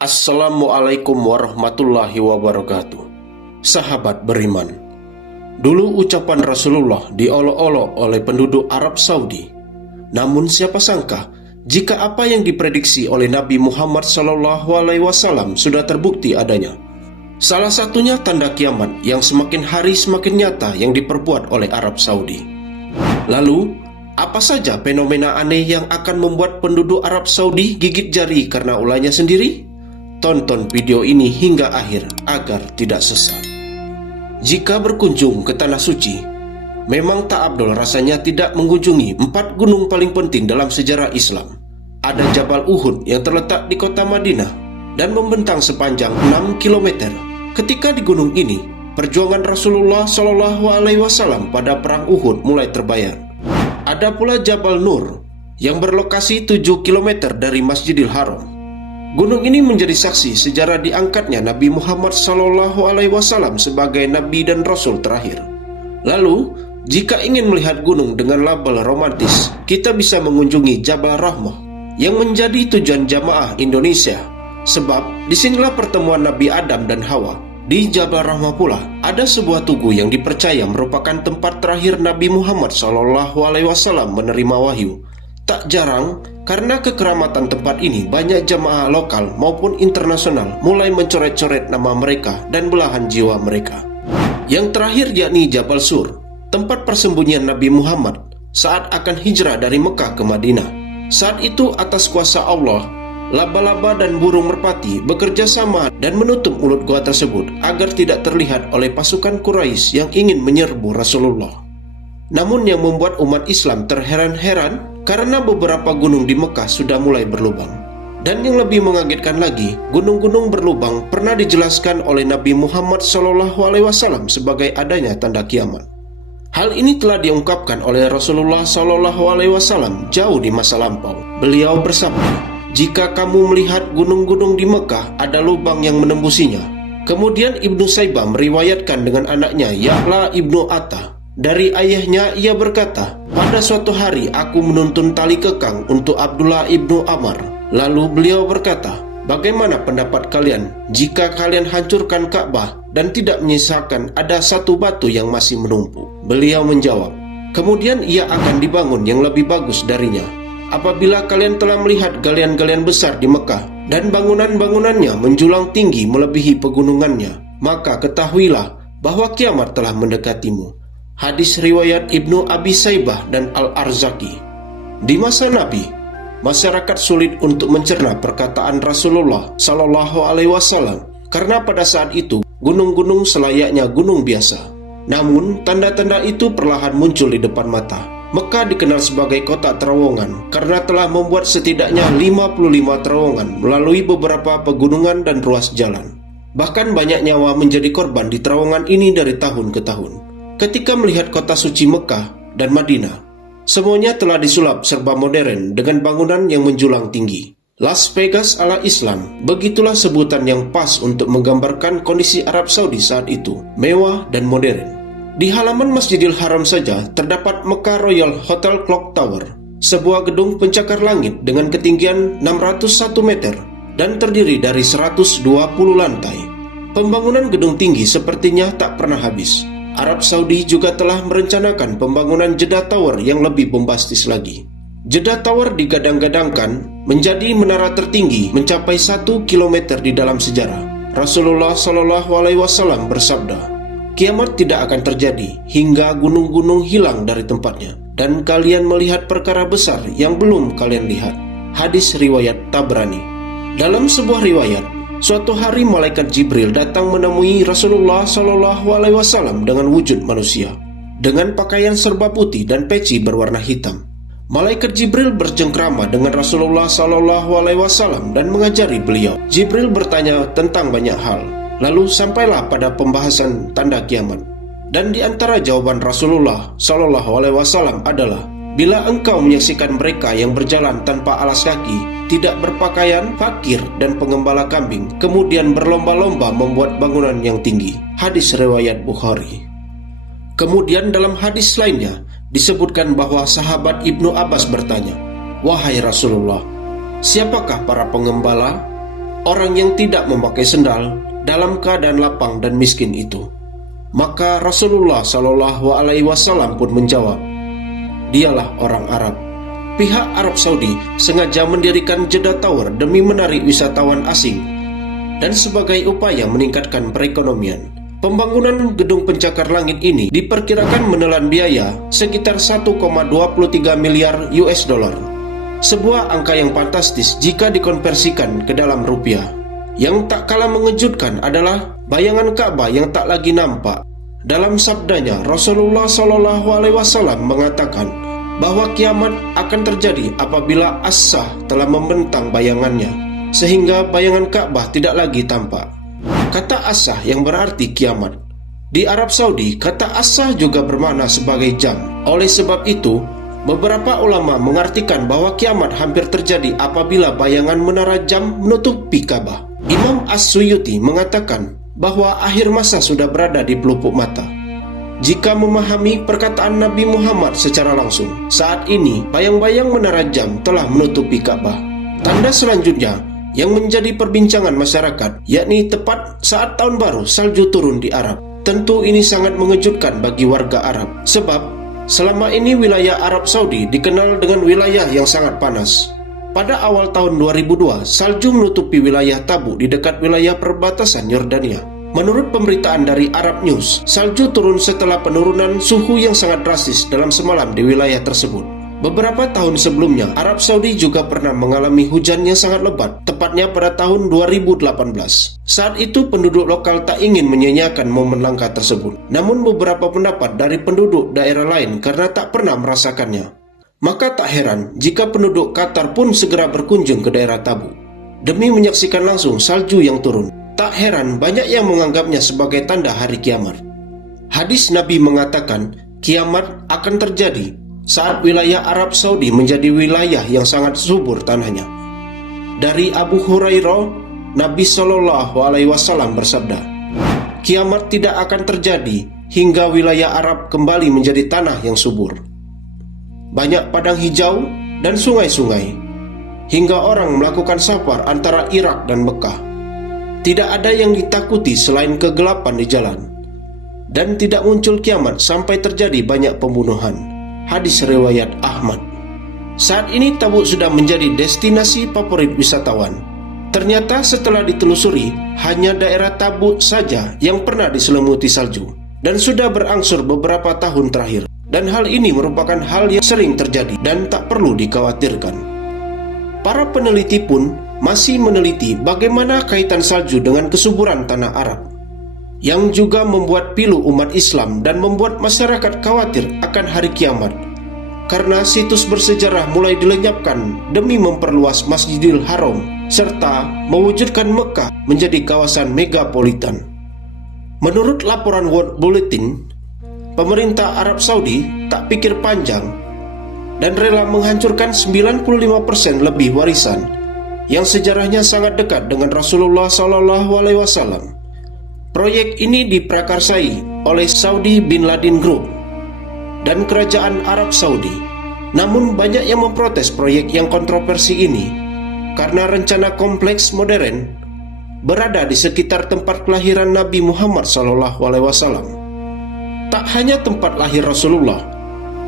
Assalamualaikum warahmatullahi wabarakatuh. Sahabat beriman, dulu ucapan Rasulullah diolok-olok oleh penduduk Arab Saudi. Namun siapa sangka jika apa yang diprediksi oleh Nabi Muhammad SAW sudah terbukti adanya. Salah satunya tanda kiamat yang semakin hari semakin nyata yang diperbuat oleh Arab Saudi. Lalu, apa saja fenomena aneh yang akan membuat penduduk Arab Saudi gigit jari karena ulahnya sendiri? Tonton video ini hingga akhir agar tidak sesat. Jika berkunjung ke Tanah Suci, memang tak abdol rasanya tidak mengunjungi 4 gunung paling penting dalam sejarah Islam. Ada Jabal Uhud yang terletak di kota Madinah dan membentang sepanjang 6 km. Ketika di gunung ini, perjuangan Rasulullah SAW pada perang Uhud mulai terbayar. Ada pula Jabal Nur yang berlokasi 7 km dari Masjidil Haram. Gunung ini menjadi saksi sejarah diangkatnya Nabi Muhammad SAW sebagai Nabi dan Rasul terakhir. Lalu, jika ingin melihat gunung dengan label romantis, kita bisa mengunjungi Jabal Rahmah yang menjadi tujuan jamaah Indonesia. Sebab disinilah pertemuan Nabi Adam dan Hawa. Di Jabal Rahmah pula ada sebuah tugu yang dipercaya merupakan tempat terakhir Nabi Muhammad SAW menerima wahyu. Tak jarang, karena kekeramatan tempat ini, banyak jamaah lokal maupun internasional mulai mencoret-coret nama mereka dan belahan jiwa mereka. Yang terakhir yakni Jabal Sur, tempat persembunyian Nabi Muhammad saat akan hijrah dari Mekah ke Madinah. Saat itu atas kuasa Allah, laba-laba dan burung merpati bekerja sama dan menutup mulut gua tersebut agar tidak terlihat oleh pasukan Quraisy yang ingin menyerbu Rasulullah. Namun yang membuat umat Islam terheran-heran karena beberapa gunung di Mekah sudah mulai berlubang. Dan yang lebih mengagetkan lagi, gunung-gunung berlubang pernah dijelaskan oleh Nabi Muhammad SAW sebagai adanya tanda kiamat. Hal ini telah diungkapkan oleh Rasulullah SAW jauh di masa lampau. Beliau bersabda, "Jika kamu melihat gunung-gunung di Mekah ada lubang yang menembusinya." Kemudian Ibnu Saibah meriwayatkan dengan anaknya Ya'la Ibnu Atta. Dari ayahnya ia berkata, "Pada suatu hari aku menuntun tali kekang untuk Abdullah ibnu Amr. Lalu beliau berkata, 'Bagaimana pendapat kalian jika kalian hancurkan Ka'bah dan tidak menyisakan ada satu batu yang masih menumpuk?' Beliau menjawab, 'Kemudian ia akan dibangun yang lebih bagus darinya. Apabila kalian telah melihat galian-galian besar di Mekah dan bangunan-bangunannya menjulang tinggi melebihi pegunungannya, maka ketahuilah bahwa kiamat telah mendekatimu.'" Hadis riwayat Ibnu Abi Saibah dan Al-Arzaki. Di masa Nabi, masyarakat sulit untuk mencerna perkataan Rasulullah SAW karena pada saat itu gunung-gunung selayaknya gunung biasa. Namun tanda-tanda itu perlahan muncul di depan mata. Mekah dikenal sebagai kota terowongan karena telah membuat setidaknya 55 terowongan melalui beberapa pegunungan dan ruas jalan. Bahkan banyak nyawa menjadi korban di terowongan ini dari tahun ke tahun. Ketika melihat kota suci Mekah dan Madinah, semuanya telah disulap serba modern dengan bangunan yang menjulang tinggi. Las Vegas ala Islam, begitulah sebutan yang pas untuk menggambarkan kondisi Arab Saudi saat itu, mewah dan modern. Di halaman Masjidil Haram saja terdapat Mekah Royal Hotel Clock Tower, sebuah gedung pencakar langit dengan ketinggian 601 meter dan terdiri dari 120 lantai. Pembangunan gedung tinggi sepertinya tak pernah habis. Arab Saudi juga telah merencanakan pembangunan Jeddah Tower yang lebih bombastis lagi. Jeddah Tower digadang-gadangkan menjadi menara tertinggi mencapai 1 km di dalam sejarah. Rasulullah SAW bersabda, "Kiamat tidak akan terjadi hingga gunung-gunung hilang dari tempatnya, dan kalian melihat perkara besar yang belum kalian lihat." Hadis riwayat Tabrani. Dalam sebuah riwayat, suatu hari malaikat Jibril datang menemui Rasulullah SAW dengan wujud manusia, dengan pakaian serba putih dan peci berwarna hitam. Malaikat Jibril bercengkrama dengan Rasulullah SAW dan mengajari beliau. Jibril bertanya tentang banyak hal, lalu sampailah pada pembahasan tanda kiamat. Dan di antara jawaban Rasulullah SAW adalah, "Bila engkau menyaksikan mereka yang berjalan tanpa alas kaki, tidak berpakaian, fakir, dan pengembala kambing, kemudian berlomba-lomba membuat bangunan yang tinggi." Hadis riwayat Bukhari. Kemudian dalam hadis lainnya disebutkan bahwa sahabat Ibnu Abbas bertanya, "Wahai Rasulullah, siapakah para pengembala?" orang yang tidak memakai sendal dalam keadaan lapang dan miskin itu. Maka Rasulullah Shallallahu Alaihi Wasallam pun menjawab, dialah orang Arab. Pihak Arab Saudi sengaja mendirikan Jeddah Tower demi menarik wisatawan asing dan sebagai upaya meningkatkan perekonomian. Pembangunan gedung pencakar langit ini diperkirakan menelan biaya sekitar 1,23 miliar US dollar. Sebuah angka yang fantastis jika dikonversikan ke dalam rupiah. Yang tak kalah mengejutkan adalah bayangan Ka'bah yang tak lagi nampak. Dalam sabdanya, Rasulullah Shallallahu Alaihi Wasallam mengatakan bahwa kiamat akan terjadi apabila as-sah telah membentang bayangannya, sehingga bayangan Ka'bah tidak lagi tampak. Kata as-sah yang berarti kiamat. Di Arab Saudi, kata as-sah juga bermakna sebagai jam. Oleh sebab itu, beberapa ulama mengartikan bahwa kiamat hampir terjadi apabila bayangan menara jam menutupi Ka'bah. Imam As-Suyuti mengatakan bahwa akhir masa sudah berada di pelupuk mata. Jika memahami perkataan Nabi Muhammad secara langsung, saat ini bayang-bayang menara jam telah menutupi Ka'bah. Tanda selanjutnya yang menjadi perbincangan masyarakat, yakni tepat saat tahun baru salju turun di Arab. Tentu ini sangat mengejutkan bagi warga Arab, sebab selama ini wilayah Arab Saudi dikenal dengan wilayah yang sangat panas. Pada awal tahun 2002, salju menutupi wilayah Tabuk di dekat wilayah perbatasan Yordania. Menurut pemberitaan dari Arab News, salju turun setelah penurunan suhu yang sangat drastis dalam semalam di wilayah tersebut. Beberapa tahun sebelumnya, Arab Saudi juga pernah mengalami hujan yang sangat lebat, tepatnya pada tahun 2018. Saat itu penduduk lokal tak ingin menyanyiakan momen langka tersebut. Namun beberapa pendapat dari penduduk daerah lain karena tak pernah merasakannya. Maka tak heran jika penduduk Qatar pun segera berkunjung ke daerah Tabuk demi menyaksikan langsung salju yang turun. Tak heran banyak yang menganggapnya sebagai tanda hari kiamat. Hadis Nabi mengatakan kiamat akan terjadi saat wilayah Arab Saudi menjadi wilayah yang sangat subur tanahnya. Dari Abu Hurairah, Nabi Shallallahu Alaihi Wasallam bersabda, kiamat tidak akan terjadi hingga wilayah Arab kembali menjadi tanah yang subur. Banyak padang hijau dan sungai-sungai, hingga orang melakukan safar antara Irak dan Mekah. Tidak ada yang ditakuti selain kegelapan di jalan, dan tidak muncul kiamat sampai terjadi banyak pembunuhan. Hadis riwayat Ahmad. Saat ini Tabuk sudah menjadi destinasi favorit wisatawan. Ternyata setelah ditelusuri, hanya daerah Tabuk saja yang pernah diselimuti salju, dan sudah berangsur beberapa tahun terakhir. Dan hal ini merupakan hal yang sering terjadi dan tak perlu dikhawatirkan. Para peneliti pun masih meneliti bagaimana kaitan salju dengan kesuburan tanah Arab, yang juga membuat pilu umat Islam dan membuat masyarakat khawatir akan hari kiamat, karena situs bersejarah mulai dilenyapkan demi memperluas Masjidil Haram serta mewujudkan Mekah menjadi kawasan megapolitan. Menurut laporan World Bulletin, pemerintah Arab Saudi tak pikir panjang dan rela menghancurkan 95% lebih warisan yang sejarahnya sangat dekat dengan Rasulullah Shallallahu Alaihi Wasallam. Proyek ini diprakarsai oleh Saudi Bin Laden Group dan Kerajaan Arab Saudi. Namun banyak yang memprotes proyek yang kontroversi ini karena rencana kompleks modern berada di sekitar tempat kelahiran Nabi Muhammad Shallallahu Alaihi Wasallam. Tak hanya tempat lahir Rasulullah,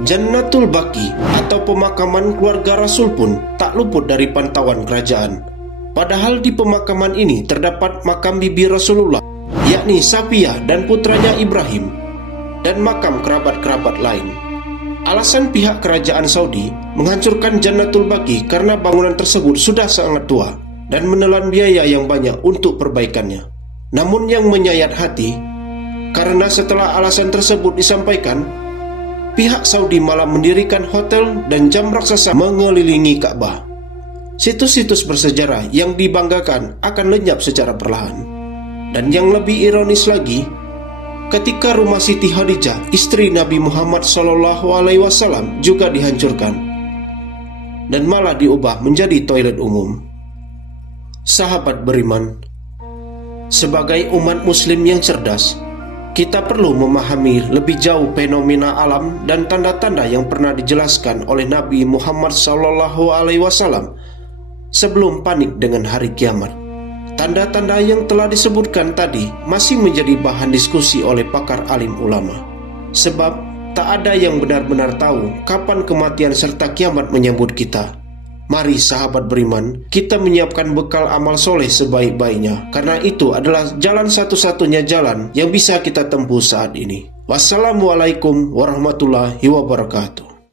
Jannatul Baqi atau pemakaman keluarga Rasul pun tak luput dari pantauan kerajaan. Padahal di pemakaman ini terdapat makam bibi Rasulullah, yakni Safiyah dan putranya Ibrahim, dan makam kerabat-kerabat lain. Alasan pihak kerajaan Saudi menghancurkan Jannatul Baqi karena bangunan tersebut sudah sangat tua dan menelan biaya yang banyak untuk perbaikannya. Namun yang menyayat hati, karena setelah alasan tersebut disampaikan, pihak Saudi malah mendirikan hotel dan jam raksasa mengelilingi Ka'bah. Situs-situs bersejarah yang dibanggakan akan lenyap secara perlahan. Dan yang lebih ironis lagi, ketika rumah Siti Khadijah, istri Nabi Muhammad SAW, juga dihancurkan dan malah diubah menjadi toilet umum. Sahabat beriman, sebagai umat muslim yang cerdas, kita perlu memahami lebih jauh fenomena alam dan tanda-tanda yang pernah dijelaskan oleh Nabi Muhammad SAW sebelum panik dengan hari kiamat. Tanda-tanda yang telah disebutkan tadi masih menjadi bahan diskusi oleh pakar alim ulama. Sebab tak ada yang benar-benar tahu kapan kematian serta kiamat menyambut kita. Mari sahabat beriman, kita menyiapkan bekal amal soleh sebaik-baiknya, karena itu adalah jalan satu-satunya jalan yang bisa kita tempuh saat ini. Wassalamualaikum warahmatullahi wabarakatuh.